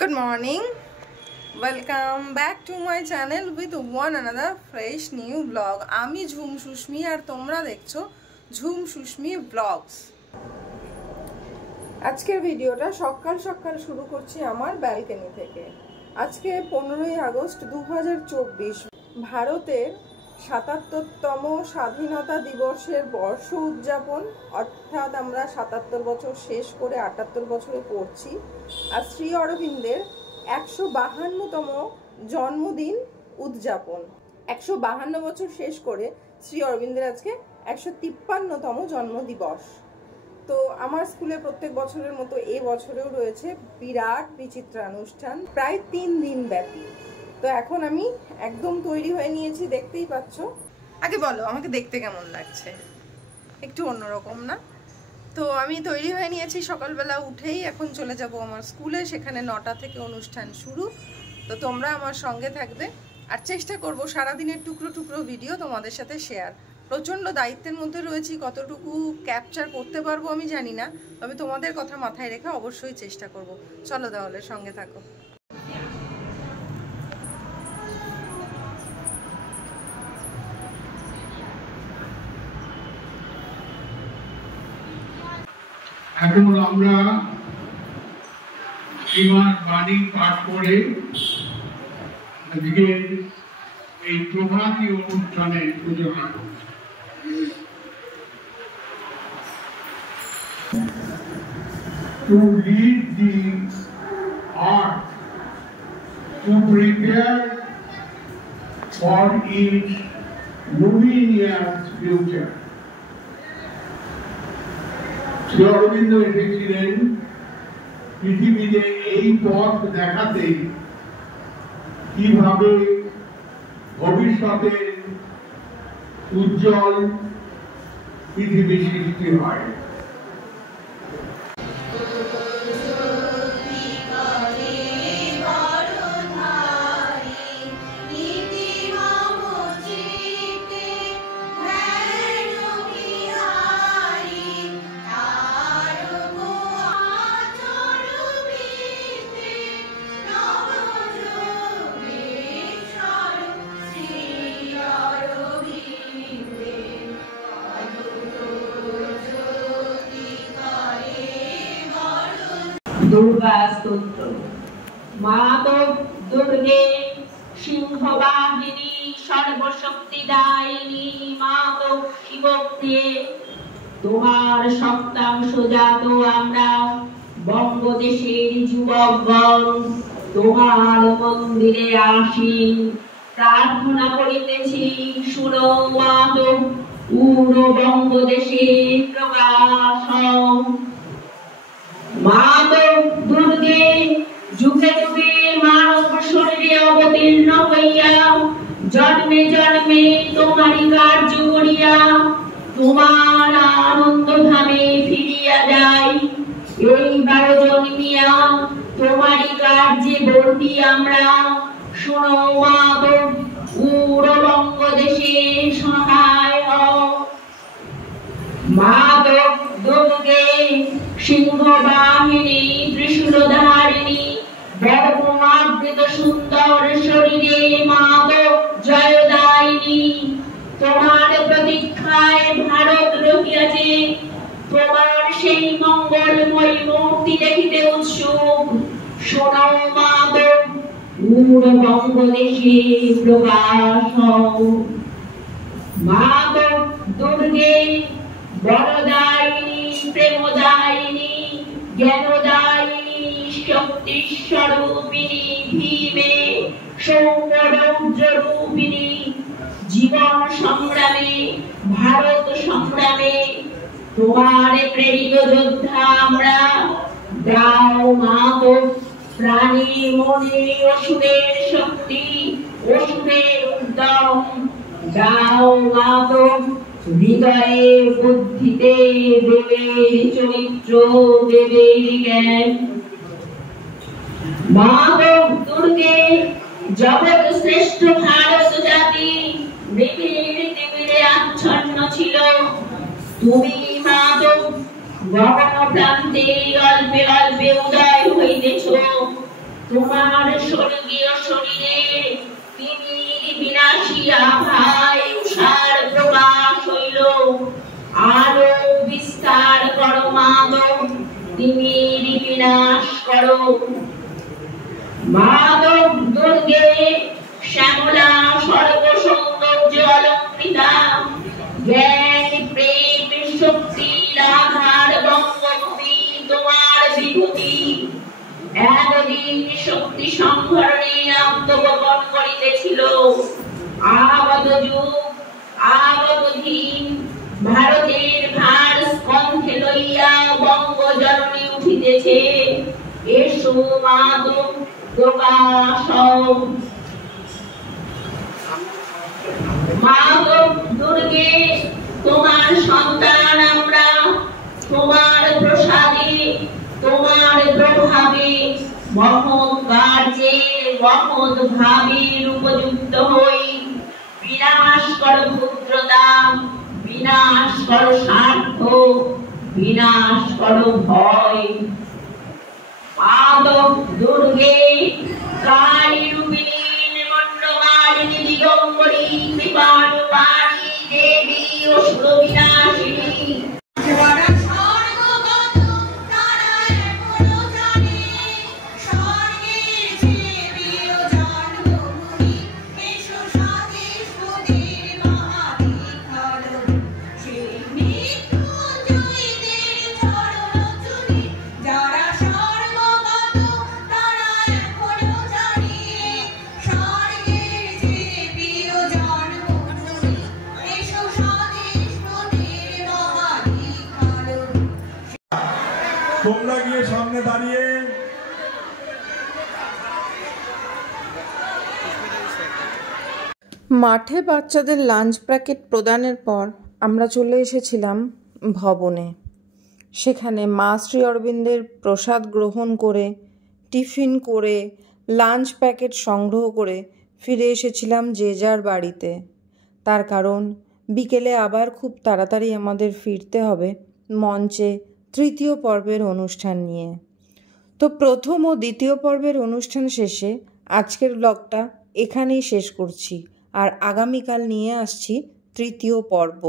Good morning. Welcome back to my channel with one another fresh new vlog. আমি ঝুম সুস্মি আর তোমরা দেখছো ঝুম Susmi vlogs. আজকের ভিডিওটা সকাল সকাল শুরু করছি আমার ব্যালকনি থেকে। আজকে 15ই আগস্ট 2024 ভারতের ৭৭তম স্বাধীনতা দিবসের বর্ষ উদযাপন, অর্থাৎ আমরা ৭৭ বছর শেষ করে ৭৮ বছরে পড়ছি। আর শ্রী অরবিন্দের ১৫২তম জন্মদিন উদযাপন। ১৫২ বছর শেষ করে শ্রী অরবিন্দের আজকে ১৫৩তম জন্মদিবস। তো আমার স্কুলে প্রত্যেক বছরের মতো এই বছরেও রয়েছে বিরাট বিচিত্রানুষ্ঠান, প্রায় ৩ দিন ব্যাপী। তো এখন আমি একদম তৈরি হয়ে নিয়েছি, দেখতেই পাচ্ছ। আগে বলো আমাকে দেখতে কেমন লাগছে? একটু অন্যরকম না? তো আমি তৈরি হয়ে নিয়েছি, সকালবেলা উঠেই এখন চলে যাব আমার স্কুলে, সেখানে 9টা থেকে অনুষ্ঠান শুরু। তো তোমরা আমার সঙ্গে থাকবে আর চেষ্টা করব সারাদিনের টুকরো টুকরো ভিডিও তোমাদের সাথে শেয়ার। প্রচণ্ড দায়িত্বের মধ্যে রয়েছি, কতটুকু ক্যাপচার করতে পারবো আমি জানি না, তবে তোমাদের কথা মাথায় রেখে অবশ্যই চেষ্টা করব। চলো তাহলে সঙ্গে থাকো। এখন আমরা শ্রীমার বাণী পাঠ করে আজকে এই প্রভাতী অনুষ্ঠানে সূচনা করব। To lead the earth, to prepare for its luminous future. Shri Aurobindo এসেছিলেন পৃথিবীতে এই পথ দেখাতে, কিভাবে ভবিষ্যতের উজ্জ্বল পৃথিবী সৃষ্টি হয়। দুর্গা স্তোত্র। মা তো দুর্গে সিংহবাহিনী সর্বশক্তিদায়িনী, মা তো শিবপ্রিয়ে তোমার সপ্তাংশ জাত আমরা বঙ্গদেশের যুবকগণ তোমার মন্দিরে আসীন প্রার্থনা করিতেছি। শুনো মা তো পুরো বঙ্গদেশে প্রকাশ মা তো দুর্গে যুগে যুগে মানব শরীরে অবতীর্ণ হইয়া জন্মে জন্মে তোমারই কার্য করিয়া তোমার আনন্দ ধামে ফিরিয়া যায়। এইবার জন্মিয়া তোমারই কার্যে বর্তি আমরা। শোনো মা তো পুরো বঙ্গদেশে সহায় হও। মা তো দুর্গে সিংহবাহিনী ত্রিশূলধারিণী বর্ণাবৃত সুন্দর শরীরে মা তো জয়দায়িনী। তোমার প্রতীক্ষায় ভারত রহিয়াছে, তোমার সেই মঙ্গলময় মূর্তি দেখিতে উৎসুক। শোনো মা তো পুরো বঙ্গদেশে প্রকাশ হও। মা তো দুর্গে বরদায়িনী প্রেমদায়িনী জ্ঞানদায়িনী শক্তিস্বরূপিণী ভীমে সৌম্যরৌদ্ররূপিণী জীবন সংগ্রামে ভারত সংগ্রামে তোমার প্রেরিত যোদ্ধা আমরা। দাও মা তো প্রাণী মনে অসুরের শক্তি অসুরের উদ্যম। দাও মা তো হৃদয়ে বুদ্ধিতে দেবের চরিত্র দেবের জ্ঞান। মা তো দুর্গে জগৎ শ্রেষ্ঠ ভারত জাতি নিবিড় নিবিড়ে আচ্ছন্ন ছিল। তুমি মা তো গগন প্রান্তে অল্পে অল্পে উদয় হইতেছ। তোমার স্বর্গীয় শরীরে তিমির বিনাশী আভায় উষার প্রকাশ হইল। আলো বিস্তার করো মাধব, তিমির বিনাশ করো। মাধব দুর্গে শ্যামলা সর্ব সৌন্দর্য অলঙ্কৃতা, জ্ঞান প্রেম শক্তির আধার বঙ্গভূমি তোমার বিভূতি। একদিন শক্তি সংহরণে আত্মগোপন করিতেছিল। আগত যুগ আগত দিন ভারতের ভার স্কন্ধে লইয়া বঙ্গ জননী উঠিতেছে। এসো মাধব প্রকাশ হও। মাধব দুর্গে তোমার সন্তান আমরা, তোমার প্রসাদে তোমার প্রভাবে মহৎ কার্যে মহৎ ভাবের উপযুক্ত হই। বিনাশ করো ক্ষুদ্রতা, বিনাশ করো স্বার্থ, বিনাশ করো ভয়। মাধব দুর্গে কালী রূপিণী নিমন্ডমালিনী দিগম্বরী কৃপানুপানী দেবী অসুর বিনাশিনী। তোমরা গিয়ে সামনে দাঁড়িয়ে মাঠে বাচ্চাদের লাঞ্চ প্যাকেট প্রদানের পর আমরা চলে এসেছিলাম ভবনে। সেখানে মা শ্রী অরবিন্দের প্রসাদ গ্রহণ করে, টিফিন করে, লাঞ্চ প্যাকেট সংগ্রহ করে ফিরে এসেছিলাম যে যার বাড়িতে। তার কারণ বিকেলে আবার খুব তাড়াতাড়ি আমাদের ফিরতে হবে মঞ্চে তৃতীয় পর্বের অনুষ্ঠান নিয়ে। তো প্রথম ও দ্বিতীয় পর্বের অনুষ্ঠান শেষে আজকের ব্লগটা এখানেই শেষ করছি, আর আগামীকাল নিয়ে আসছি তৃতীয় পর্ব।